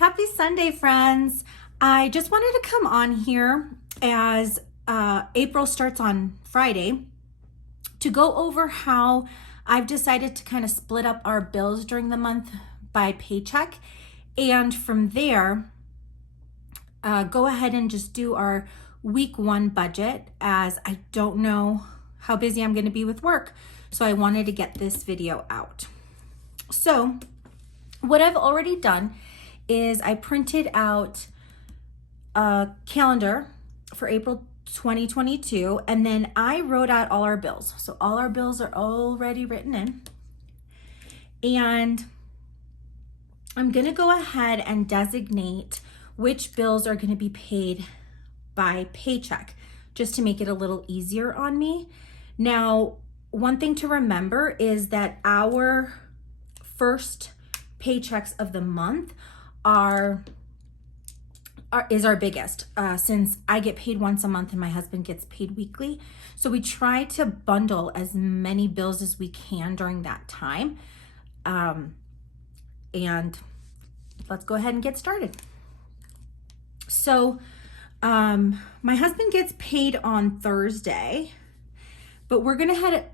Happy Sunday, friends. I just wanted to come on here as April starts on Friday to go over how I've decided to kind of split up our bills during the month by paycheck. And from there, go ahead and just do our week one budget, as I don't know how busy I'm going to be with work. So I wanted to get this video out. So what I've already done is I printed out a calendar for April 2022, and then I wrote out all our bills. So all our bills are already written in. And I'm gonna go ahead and designate which bills are gonna be paid by paycheck, just to make it a little easier on me. Now, one thing to remember is that our first paychecks of the month is our biggest, since I get paid once a month and my husband gets paid weekly. So we try to bundle as many bills as we can during that time. And let's go ahead and get started. So my husband gets paid on Thursday, but we're gonna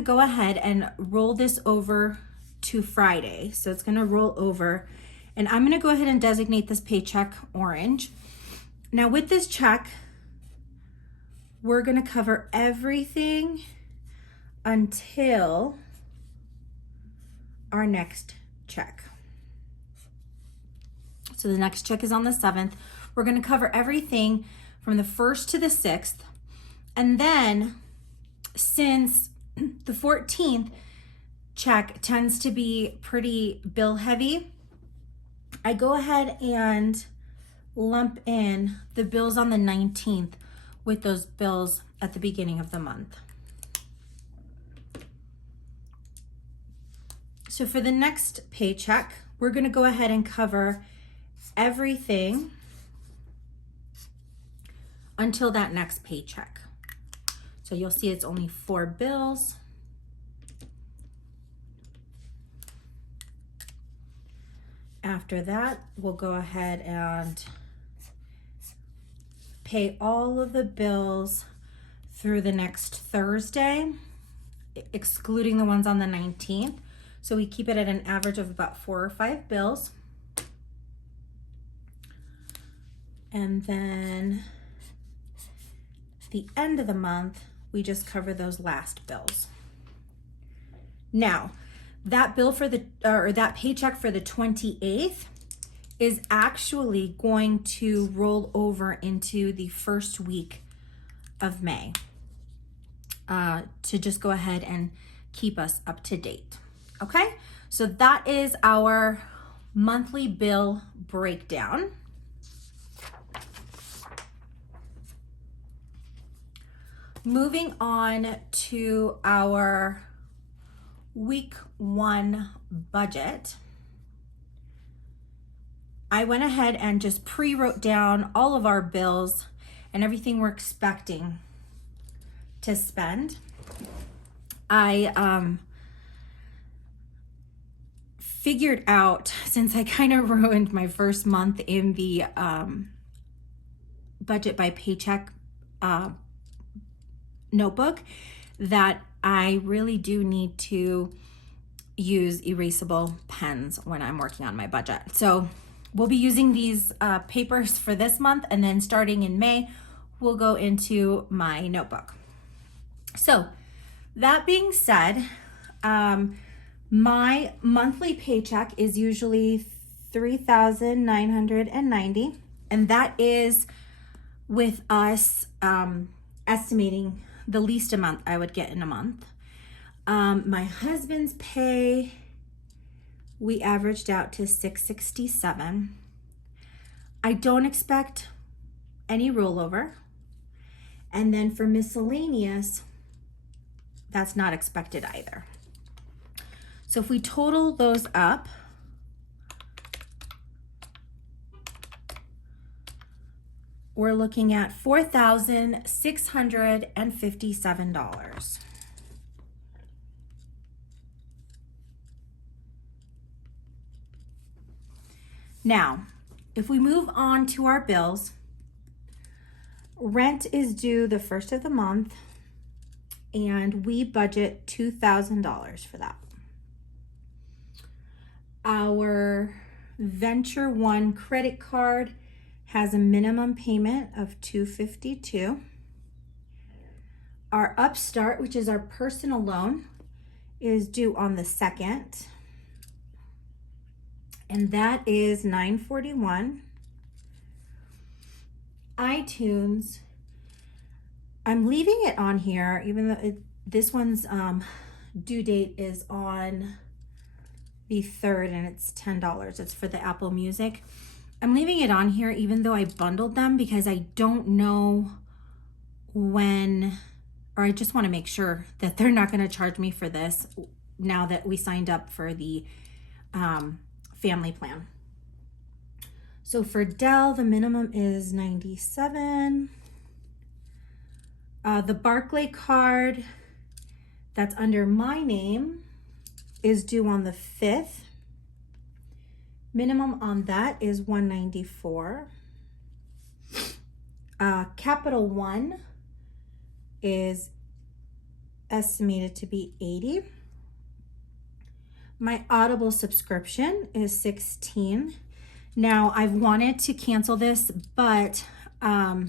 go ahead and roll this over to Friday. So it's gonna roll over, and I'm gonna go ahead and designate this paycheck orange. Now with this check, we're gonna cover everything until our next check. So the next check is on the 7th. We're gonna cover everything from the 1st to the 6th. And then since the 14th check tends to be pretty bill heavy, I go ahead and lump in the bills on the 19th with those bills at the beginning of the month. So for the next paycheck, we're gonna go ahead and cover everything until that next paycheck. So you'll see it's only 4 bills. After that, we'll go ahead and pay all of the bills through the next Thursday, excluding the ones on the 19th. So we keep it at an average of about 4 or 5 bills. And then at the end of the month, we just cover those last bills. Now, that bill for that paycheck for the 28th is actually going to roll over into the first week of May, to just go ahead and keep us up to date. Okay, so that is our monthly bill breakdown. Moving on to our week one budget, I went ahead and just pre-wrote down all of our bills and everything we're expecting to spend. I figured out, since I kind of ruined my first month in the budget by paycheck notebook, that I really do need to use erasable pens when I'm working on my budget. So we'll be using these papers for this month, and then starting in May, we'll go into my notebook. So that being said, my monthly paycheck is usually $3,990, and that is with us estimating the least amount I would get in a month. My husband's pay, we averaged out to $667. I don't expect any rollover. And then for miscellaneous, that's not expected either. So if we total those up, we're looking at $4,657. Now, if we move on to our bills, rent is due the first of the month, and we budget $2,000 for that. Our Venture One credit card has a minimum payment of $252. Our Upstart, which is our personal loan, is due on the 2nd, and that is $941. iTunes, I'm leaving it on here, even though this one's due date is on the 3rd, and it's $10. It's for the Apple Music. I'm leaving it on here even though I bundled them, because I don't know when, or I just want to make sure that they're not going to charge me for this now that we signed up for the family plan. So for Dell, the minimum is $97. The Barclay card that's under my name is due on the 5th. Minimum on that is $194. Capital One is estimated to be $80. My Audible subscription is $16. Now, I've wanted to cancel this, but I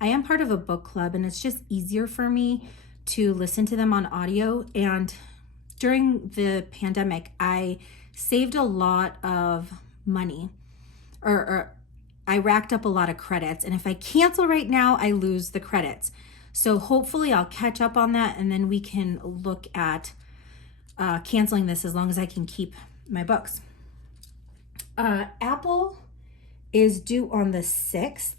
am part of a book club, and it's just easier for me to listen to them on audio. And during the pandemic, I saved a lot of money, or I racked up a lot of credits. And if I cancel right now, I lose the credits. So hopefully I'll catch up on that, and then we can look at canceling this as long as I can keep my books. Apple is due on the 6th,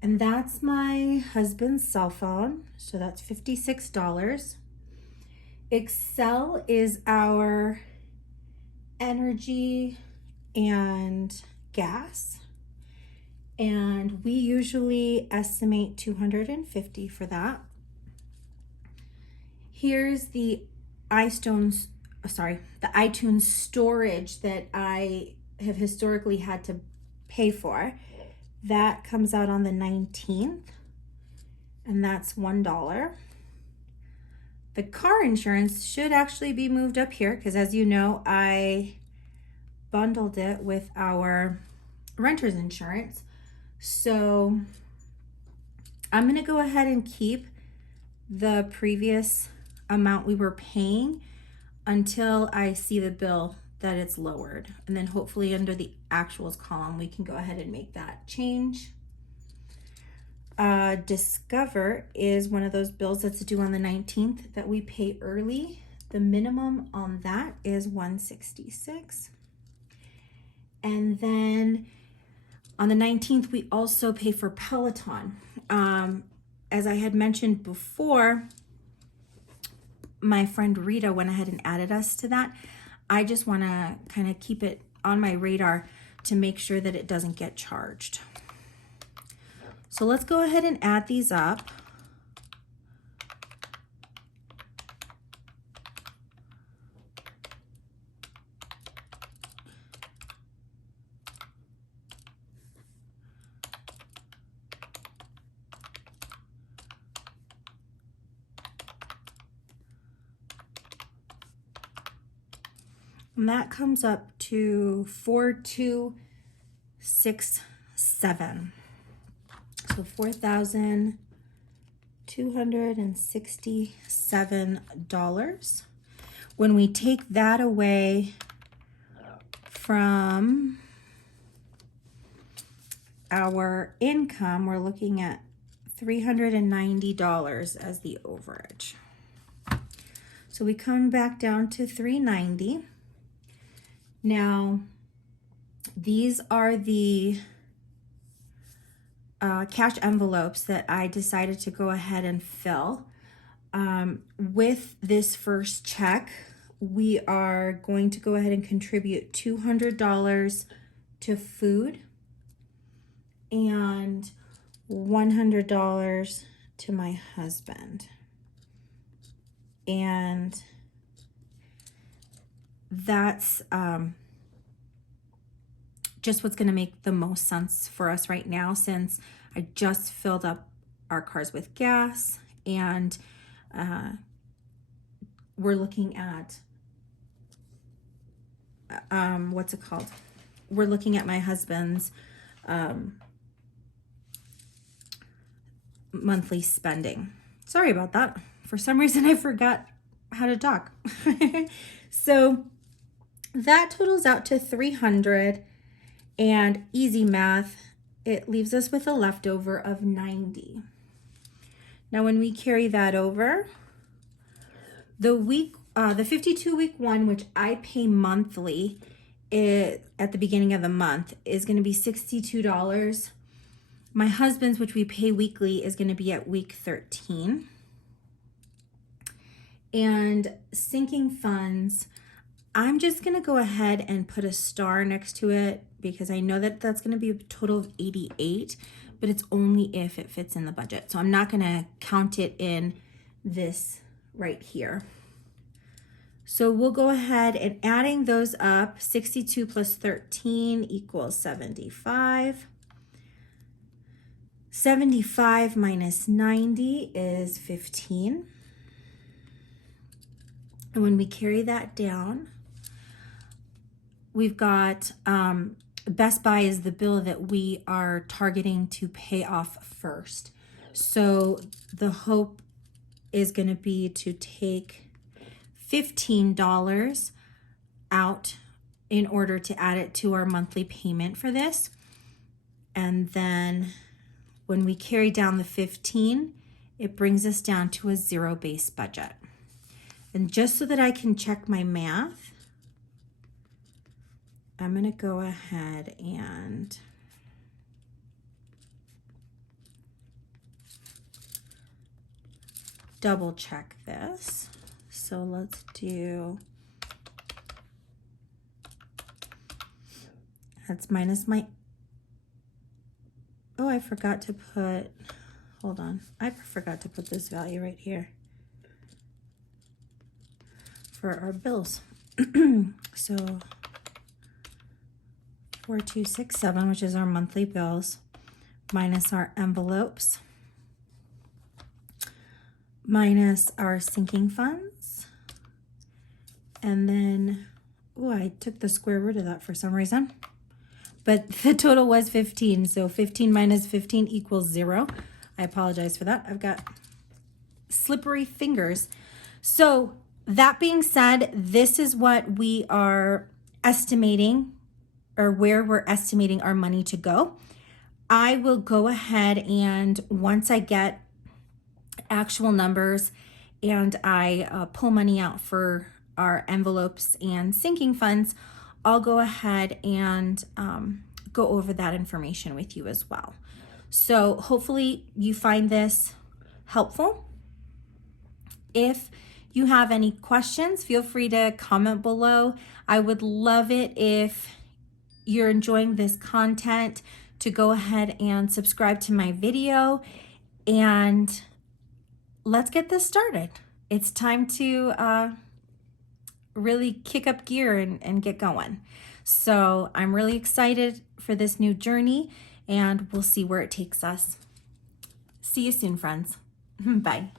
and that's my husband's cell phone, so that's $56. Excel is our energy and gas, and we usually estimate $250 for that. Here's the iTunes storage that I have historically had to pay for. That comes out on the 19th, and that's $1. The car insurance should actually be moved up here because, as you know, I bundled it with our renter's insurance. So I'm going to go ahead and keep the previous amount we were paying until I see the bill that it's lowered. And then hopefully under the actuals column, we can go ahead and make that change. Discover is one of those bills that's due on the 19th that we pay early. The minimum on that is $166. And then on the 19th, we also pay for Peloton. As I had mentioned before, my friend Rita went ahead and added us to that. I just want to kind of keep it on my radar to make sure that it doesn't get charged. So let's go ahead and add these up. And that comes up to 4,267. So $4,267. When we take that away from our income, we're looking at $390 as the overage. So we come back down to $390. Now, these are the cash envelopes that I decided to go ahead and fill. With this first check, we are going to go ahead and contribute $200 to food and $100 to my husband. And that's just what's going to make the most sense for us right now, since I just filled up our cars with gas, and we're looking at what's it called? We're looking at my husband's monthly spending. Sorry about that. For some reason, I forgot how to talk. So that totals out to $300, and easy math, it leaves us with a leftover of $90. Now, when we carry that over, the 52-week one, which I pay monthly, at the beginning of the month, is going to be $62. My husband's, which we pay weekly, is going to be at week 13. And sinking funds, I'm just going to go ahead and put a star next to it, because I know that that's going to be a total of 88, but it's only if it fits in the budget. So I'm not going to count it in this right here. So we'll go ahead and adding those up. 62 plus 13 equals 75. 75 minus 90 is 15. And when we carry that down, we've got Best Buy is the bill that we are targeting to pay off first. So the hope is going to be to take $15 out in order to add it to our monthly payment for this. And then when we carry down the 15, it brings us down to a zero-based budget. And just so that I can check my math, I'm going to go ahead and double check this. So let's do, that's minus my, oh, I forgot to put, hold on. I forgot to put this value right here for our bills. So 4267, which is our monthly bills, minus our envelopes, minus our sinking funds, and then, oh, I took the square root of that for some reason, but the total was 15, so 15 minus 15 equals 0. I apologize for that. I've got slippery fingers. So that being said, this is what we are estimating, or where we're estimating our money to go. I will go ahead, and once I get actual numbers and I pull money out for our envelopes and sinking funds, I'll go ahead and go over that information with you as well. So hopefully you find this helpful. If you have any questions, feel free to comment below. I would love it if you're enjoying this content to go ahead and subscribe to my video, and let's get this started. It's time to really kick up gear and get going. So I'm really excited for this new journey, and we'll see where it takes us. See you soon, friends. Bye.